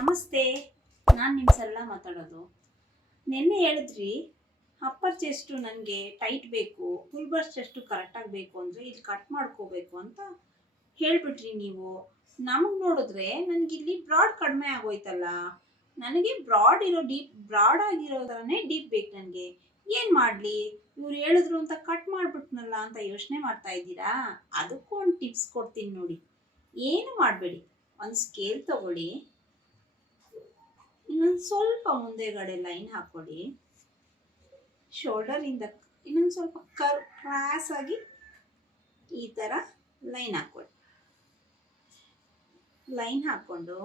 ನಮಸ್ತೆ. ನಾನು ನಿಮ್ಮ ಸರಳ ಮಾತಾಡೋದು. ನಿನ್ನೆ ಹೇಳಿದ್ರಿ ಅಪ್ಪರ್ ಚೆಸ್ಟು ನನಗೆ ಟೈಟ್ ಬೇಕು, ಫುಲ್ ಬಸ್ಟ್ ಚೆಸ್ಟು ಕರೆಕ್ಟಾಗಿ ಬೇಕು ಅಂದರೆ ಇಲ್ಲಿ ಕಟ್ ಮಾಡ್ಕೋಬೇಕು ಅಂತ ಹೇಳಿಬಿಟ್ರಿ ನೀವು. ನಮಗೆ ನೋಡಿದ್ರೆ ನನಗಿಲ್ಲಿ ಬ್ರಾಡ್ ಕಡಿಮೆ ಆಗೋಯ್ತಲ್ಲ. ನನಗೆ ಬ್ರಾಡ್ ಆಗಿರೋ ಥರನೇ ಡೀಪ್ ಬೇಕು ನನಗೆ. ಏನು ಮಾಡಲಿ, ಇವ್ರು ಹೇಳಿದ್ರು ಅಂತ ಕಟ್ ಮಾಡಿಬಿಟ್ನಲ್ಲ ಅಂತ ಯೋಚನೆ ಮಾಡ್ತಾ ಇದ್ದೀರಾ? ಅದಕ್ಕೂ ಒಂದು ಟಿಪ್ಸ್ ಕೊಡ್ತೀನಿ ನೋಡಿ. ಏನು ಮಾಡಬೇಡಿ, ಒಂದು ಸ್ಕೇಲ್ ತಗೊಳ್ಳಿ, ಇನ್ನೊಂದು ಸ್ವಲ್ಪ ಮುಂದೆಗಡೆ ಲೈನ್ ಹಾಕ್ಕೊಳ್ಳಿ. ಶೋಲ್ಡರಿಂದ ಇನ್ನೊಂದು ಸ್ವಲ್ಪ ಕ್ರಾಸ್ ಆಗಿ ಈ ಥರ ಲೈನ್ ಹಾಕ್ಕೊಳ್ಳಿ. ಲೈನ್ ಹಾಕ್ಕೊಂಡು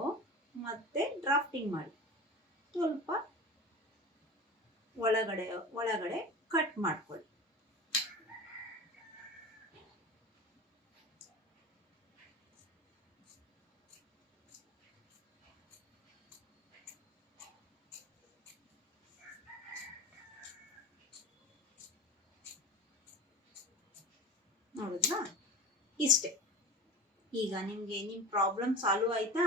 ಮತ್ತೆ ಡ್ರಾಫ್ಟಿಂಗ್ ಮಾಡಿ ಸ್ವಲ್ಪ ಒಳಗಡೆ ಕಟ್ ಮಾಡ್ಕೊಳ್ಳಿ. ನೋಡಿದ್ರಾ? ಇಷ್ಟೇ. ಈಗ ನಿಮಗೆ ನಿಮ್ಮ ಪ್ರಾಬ್ಲಮ್ ಸಾಲ್ವ್ ಆಯಿತಾ?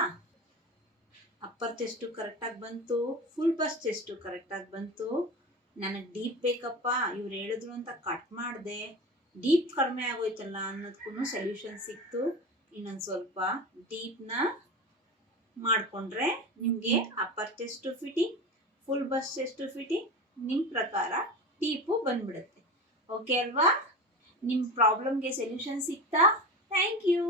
ಅಪ್ಪರ್ ಚೆಸ್ಟು ಕರೆಕ್ಟಾಗಿ ಬಂತು, ಫುಲ್ ಬಸ್ಟ್ ಚೆಸ್ಟು ಕರೆಕ್ಟಾಗಿ ಬಂತು. ನನಗೆ ಡೀಪ್ ಬೇಕಪ್ಪ, ಇವ್ರು ಹೇಳಿದ್ರು ಅಂತ ಕಟ್ ಮಾಡಿದೆ, ಡೀಪ್ ಕಡಿಮೆ ಆಗೋಯ್ತಲ್ಲ ಅನ್ನೋದಕ್ಕೂ ಸೊಲ್ಯೂಷನ್ ಸಿಕ್ತು. ಇನ್ನೊಂದು ಸ್ವಲ್ಪ ಡೀಪ್ನ ಮಾಡಿಕೊಂಡ್ರೆ ನಿಮಗೆ upper chest fitting, full bust chest fitting ನಿಮ್ಮ ಪ್ರಕಾರ ಡೀಪು ಬಂದ್ಬಿಡುತ್ತೆ. ಓಕೆ ಅಲ್ವಾ? ನಿಮ್ಮ ಪ್ರಾಬ್ಲಮ್ಗೆ ಸೊಲ್ಯೂಷನ್ ಸಿಗ್ತಾ? Thank you.